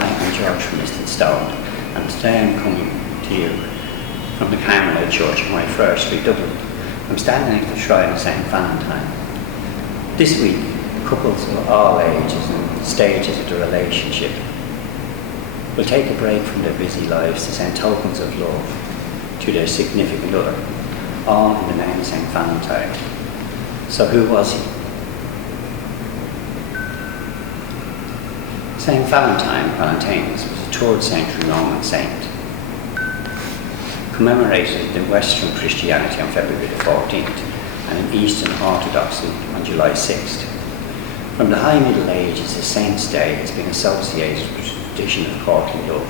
Hi, I'm George from Stone, and today I'm coming to you from the Carmelite Church in Whitefriar Street, Dublin. I'm standing at the shrine of St Valentine. This week, couples of all ages and stages of the relationship will take a break from their busy lives to send tokens of love to their significant other, all in the name of St Valentine. So who was he? St Valentine, Valentinus, was a 3rd century Roman saint, commemorated in Western Christianity on February the 14th and in Eastern Orthodoxy on July 6th. From the High Middle Ages, the saint's day has been associated with the tradition of courtly love.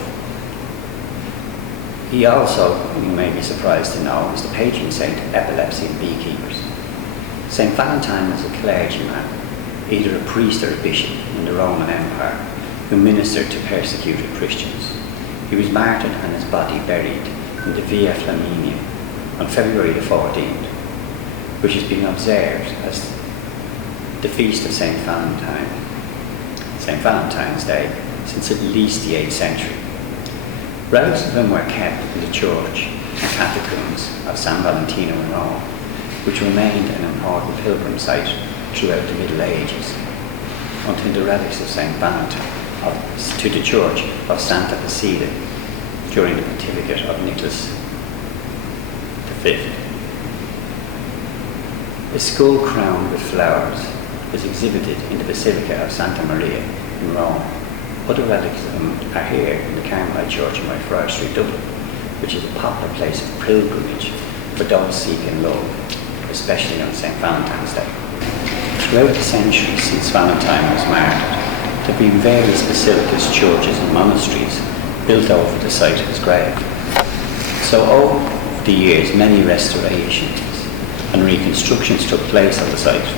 He also, you may be surprised to know, is the patron saint of epilepsy and beekeepers. St Valentine was a clergyman, either a priest or a bishop in the Roman Empire, who ministered to persecuted Christians. He was martyred and his body buried in the Via Flaminia on February the 14th, which has been observed as the feast of St Valentine's Day, since at least the 8th century. Relics of him were kept in the church and catacombs of San Valentino in Rome, which remained an important pilgrim site throughout the Middle Ages, until the relics of St Valentine to the church of Santa Placida during the pontificate of Nicholas V. A skull crowned with flowers is exhibited in the Basilica of Santa Maria in Rome. Other relics of him are here in the Carmelite Church in Whitefriar Street, Dublin, which is a popular place of pilgrimage for those seeking love, especially on St Valentine's Day. Throughout the centuries since Valentine was martyred, there have been various basilicas, churches and monasteries built over the site of his grave. So over the years, many restorations and reconstructions took place on the site.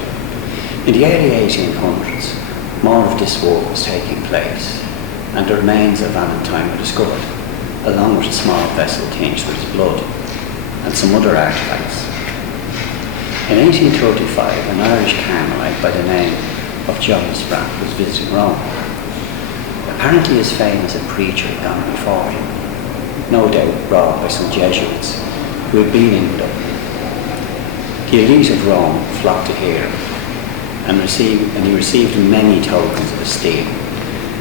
In the early 1800s, more of this work was taking place, and the remains of Valentine were discovered, along with a small vessel tinged with his blood and some other artefacts. In 1835, an Irish Carmelite by the name of John Spratt was visiting Rome. Apparently his fame as a preacher had gone before him, no doubt brought by some Jesuits who had been in Dublin. The elite of Rome flocked to hear him, and he received many tokens of esteem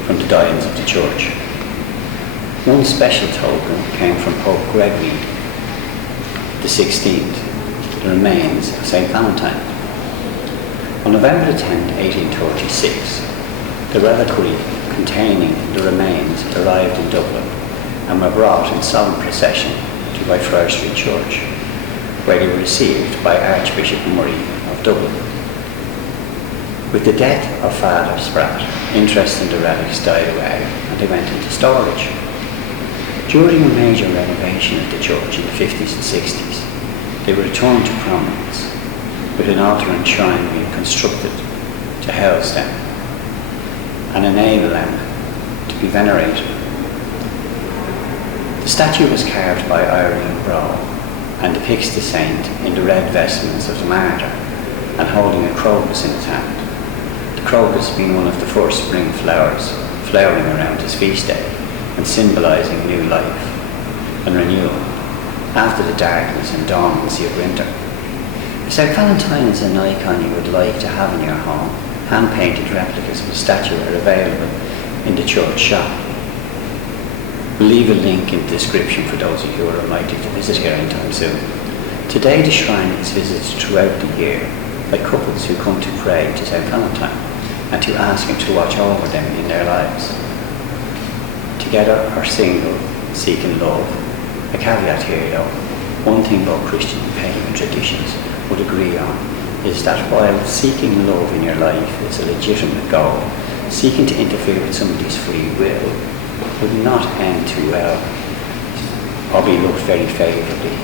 from the diaconate of the church. One special token came from Pope Gregory the 16th, the remains of St Valentine. On November 10, 1836, the reliquary containing the remains arrived in Dublin and were brought in solemn procession to Whitefriar Street Church, where they were received by Archbishop Murray of Dublin. With the death of Father Spratt, interest in the relics died away and they went into storage. During a major renovation of the church in the 50s and 60s, they were returned to prominence, with an altar and shrine being constructed to house them and enable them to be venerated. The statue was carved by Irene Braw and depicts the saint in the red vestments of the martyr and holding a crocus in his hand. The crocus being one of the first spring flowers flowering around his feast day and symbolising new life and renewal after the darkness and dormancy of winter. If St Valentine is an icon you would like to have in your home, hand-painted replicas of the statue are available in the church shop. We'll leave a link in the description for those of you who are unlikely to visit here anytime soon. Today the shrine is visited throughout the year by couples who come to pray to St Valentine and to ask him to watch over them in their lives. Together or single, seeking love. A caveat here though, one thing both Christian and pagan traditions would agree on is that while seeking love in your life is a legitimate goal, seeking to interfere with somebody's free will would not end too well or be looked very favourably.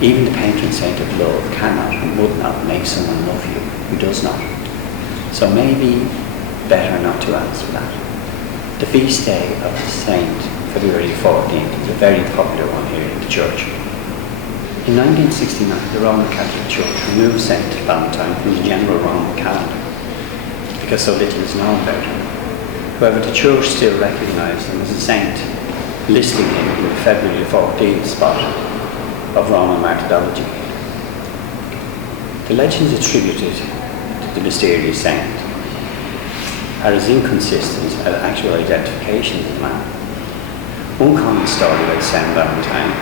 Even the patron saint of love cannot and would not make someone love you who does not. So maybe better not to ask for that. The feast day of the saint, February 14th, is a very popular one here in the church. In 1969, the Roman Catholic Church removed St Valentine from the general Roman calendar because so little is known about him. However, the church still recognised him as a saint, listing him in the February 14th spot of Roman martyrology. The legends attributed to the mysterious saint are as inconsistent as actual identifications of the man. One common story about St Valentine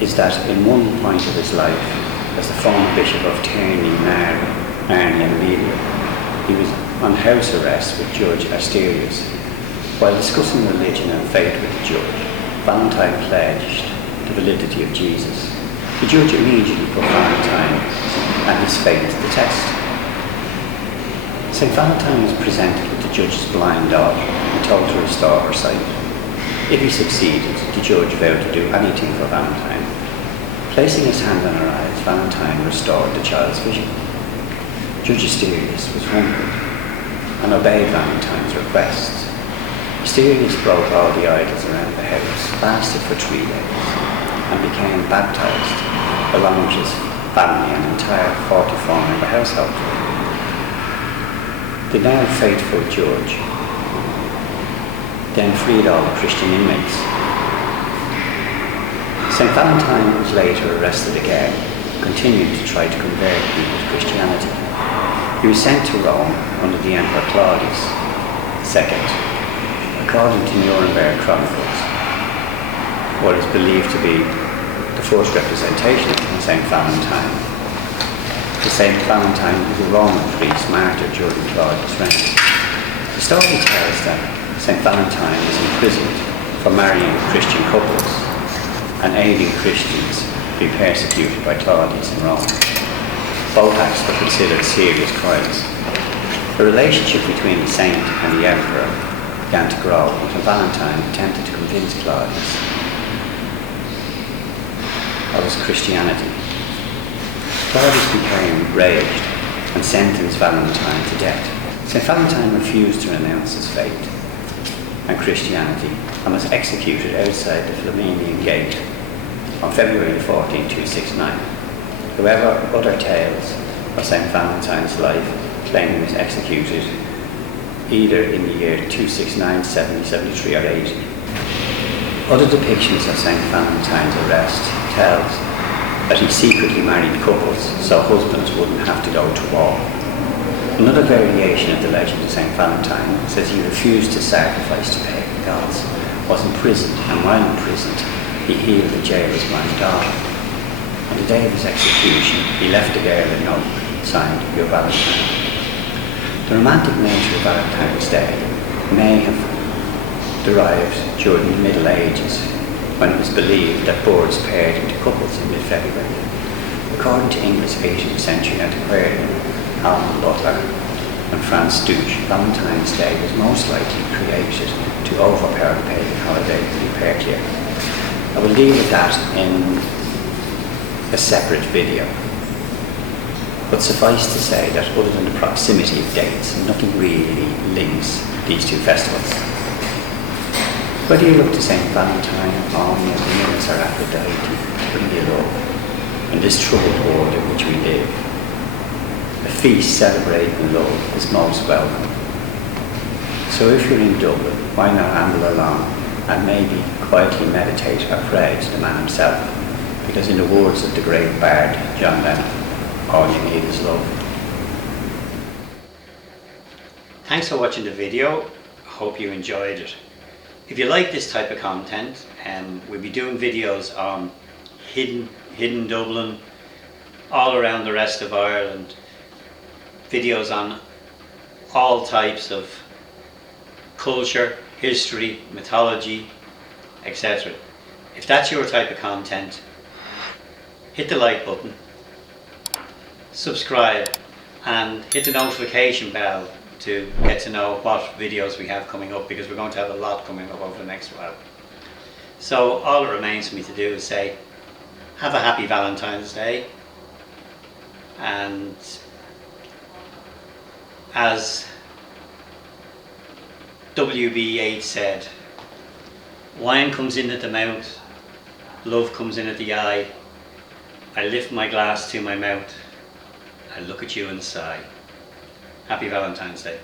is that in one point of his life, as the former bishop of Terni, Narni and Amelia, he was on house arrest with Judge Asterius. While discussing religion and faith with the judge, Valentine pledged the validity of Jesus. The judge immediately put Valentine and his faith to the test. St Valentine was presented with the judge's blind daughter and told to restore her sight. If he succeeded, the judge vowed to do anything for Valentine. Placing his hand on her eyes, Valentine restored the child's vision. Judge Asterius was humbled and obeyed Valentine's request. Asterius broke all the idols around the house, fasted for 3 days, and became baptized, along with his family and entire 44-member household. The now faithful judge then freed all the Christian inmates. St Valentine was later arrested again, continuing to try to convert people to Christianity. He was sent to Rome under the Emperor Claudius II. According to Bible Chronicles, what is believed to be the first representation of St Valentine. The St Valentine was a Roman priest martyred during Claudius' reign. The story tells that St Valentine was imprisoned for marrying Christian couples and aiding Christians to be persecuted by Claudius in Rome. Both acts were considered serious crimes. The relationship between the saint and the emperor began to grow until Valentine attempted to convince Claudius of his Christianity. Claudius became enraged and sentenced Valentine to death. St Valentine refused to renounce his faith and Christianity and was executed outside the Flaminian Gate on February 14, 269. However, other tales of St Valentine's life claim he was executed either in the year 269, 70, 73 or 80. Other depictions of St Valentine's arrest tells that he secretly married couples so husbands wouldn't have to go to war. Another variation of the legend of St Valentine says he refused to sacrifice to pagan gods, was imprisoned, and while imprisoned he healed the jailer's blind daughter. On the day of his execution he left the girl a note signed "Your Valentine." The romantic nature of Valentine's Day may have derived during the Middle Ages, when it was believed that birds paired into couples in mid-February. According to English 18th century antiquarian Alvin Butler and Franz Stooge, Valentine's Day was most likely created to overpower the pagan holiday Lupercia. I will leave with that in a separate video. But suffice to say that other than the proximity of dates, nothing really links these two festivals. Whether you look to St Valentine or any of the mirrors or Aphrodite, bring you love in this troubled world in which we live. A feast celebrating love is most welcome. So if you're in Dublin, why not amble along and maybe quietly meditate or pray to the man himself? Because in the words of the great bard John Lennon, all you need is love. Thanks for watching the video. I hope you enjoyed it. If you like this type of content, we'll be doing videos on hidden Dublin, all around the rest of Ireland, videos on all types of culture, history, mythology, etc. If that's your type of content, hit the like button, subscribe and hit the notification bell to get to know what videos we have coming up, because we're going to have a lot coming up over the next while. So all it remains for me to do is say have a happy Valentine's Day, and as W.B. Yeats said, wine comes in at the mouth, love comes in at the eye. I lift my glass to my mouth, I look at you and sigh. Happy Valentine's Day.